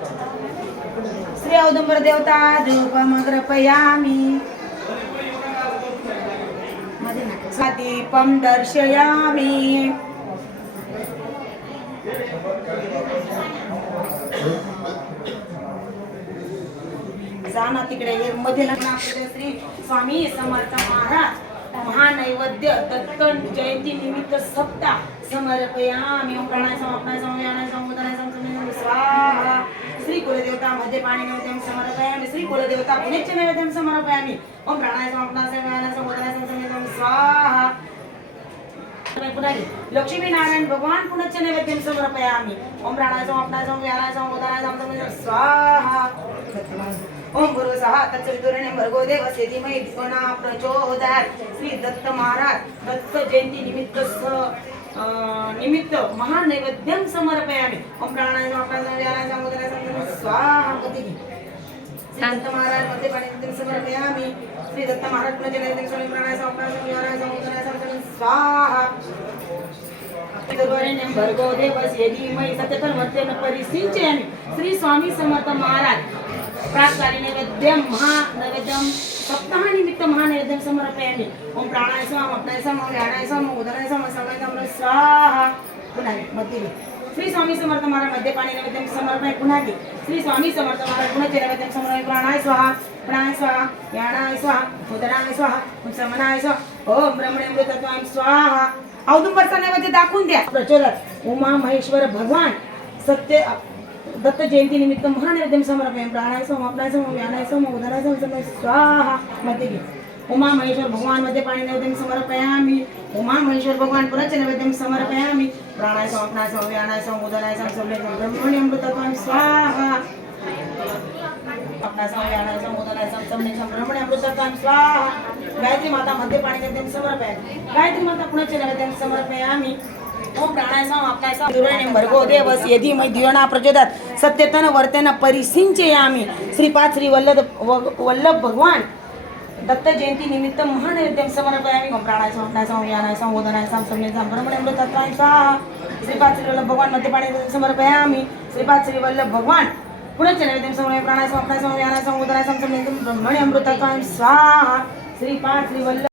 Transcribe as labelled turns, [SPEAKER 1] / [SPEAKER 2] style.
[SPEAKER 1] श्री औदुंबर देवता धूपमग्रपयामि दीपं दर्शयामि। जाना तिकडे हे मध्ये श्री स्वामी समर्थ महाराज. महानैवेद्य दत्त जयंती निमित्त सप्ता समर्पयामि. ओम प्राणाय समापनाय समयानाय समुदनाय समसमेन स्वाहा श्री कुलदेवता मध्ये पाणी नैवेद्यं समर्पयामि श्री कुलदेवता पुनश्च नैवेद्यं समर्पयामि. ओम प्राणाय समापनाय समयानाय समुदनाय समसमेन स्वाहा. लक्ष्मी नारायण भगवान पुनश्च नैवेद्यं समर्पयामि. ओम प्राणाय समापनाय स्वाहा. ओम गुरु सहा तत्सवितुरणे भर्गो देवस्य धीमहि धियो प्रचोदयात. श्री दत्त महाराज दत्त जयंती निमित्त निमित्त महानैवेद्यम समर्पयामि. ओम प्राणाय समापनाय समयानाय समुदनाय समसमेन स्वाहा. होती की दत्त महाराजमध्ये पाणी आम्ही श्री दत्त महाराज पुनश्च नैवेद्यं स्वामी प्राणाय समापनाय समयानाय समुदनाय समसमेन स्वाहा. वरेण्यं भर्गो देवस्य धीमहि सत्यधर्मत्वेन परिसिञ्चयामि श्री स्वामी समर्थ महाराज प्रातकाली नैवेद्यं महानैवेद्यं सप्ताहनिमित्त महानैवेद्यं समर्पयामि। ओम प्राणाय स्वाम अपनाय स्वाम ओम ध्यानाय स्वाम उदराय स्वाम समाय स्वाहा। पुन्हा मध्ये श्री स्वामी समर्थ महाराजमध्ये पाणी समर्पण समर्पय पुन्हा घे श्री स्वामी समर्थ महाराज पुन्हा नैवेद्यं समर्पय प्राणाय स्वाहा प्राणाय स्वाहा याणाय स्वाहा उदराय स्वाहा समनाय स्वाहा. ओम ब्रह्मणेमृतत्वां स्वाहा. औदुंबरचा नैवेद्य दाखवून द्या. प्रचोदक उमा महेश्वर भगवान सत्य दत्त जयंती निमित्त महानैवेद्यं समर्पयामि प्राणाय सोम अपनाय सोम व्यानाय सोम उदराय सोम समय स्वाहा. मध्ये घे. उमा महेश्वर भगवानमध्ये पाणी नैवेद्यं समर्पयामि. उमा महेश्वर भगवान पुनश्च नैवेद्यं समर्पयामि। प्राणाय सोम अपनाय सोम व्यानाय सोम उदराय सोम स्वाहा अपना व्यानाय सोम उदराय सोम स्वाहा। गायत्री माता मध्ये पाणी समर्पयामि। गायत्री माता पुनश्च नैवेद्यं समर्पयामि। ओम प्राणाय सम आपणाय सम दुर्वण्यं भर्गो देवस यदि मै धियोना प्रचोदयात् सत्यतन वर्तेन परिसिंचयामि श्रीपाद श्री वल्लभ व- वल्लभ भगवान। दत्त जयंती निमित्त महानैवेद्यं समर्पयामि. ओम प्राणाय सम आपणाय सम व्यानाय सम उदनाय सम सम्य सम स्वाहा. श्रीपाद श्री वल्लभ भगवान मध्यपाणी समर्पयामि. श्रीपाद श्री वल्लभ भगवान पुनश्च नैवेद्यं समर्पयामि प्राणाय सम आपणाय सम व्यानाय सम उदनाय सम सम्य स्वाहा श्रीपाद श्री वल्लभ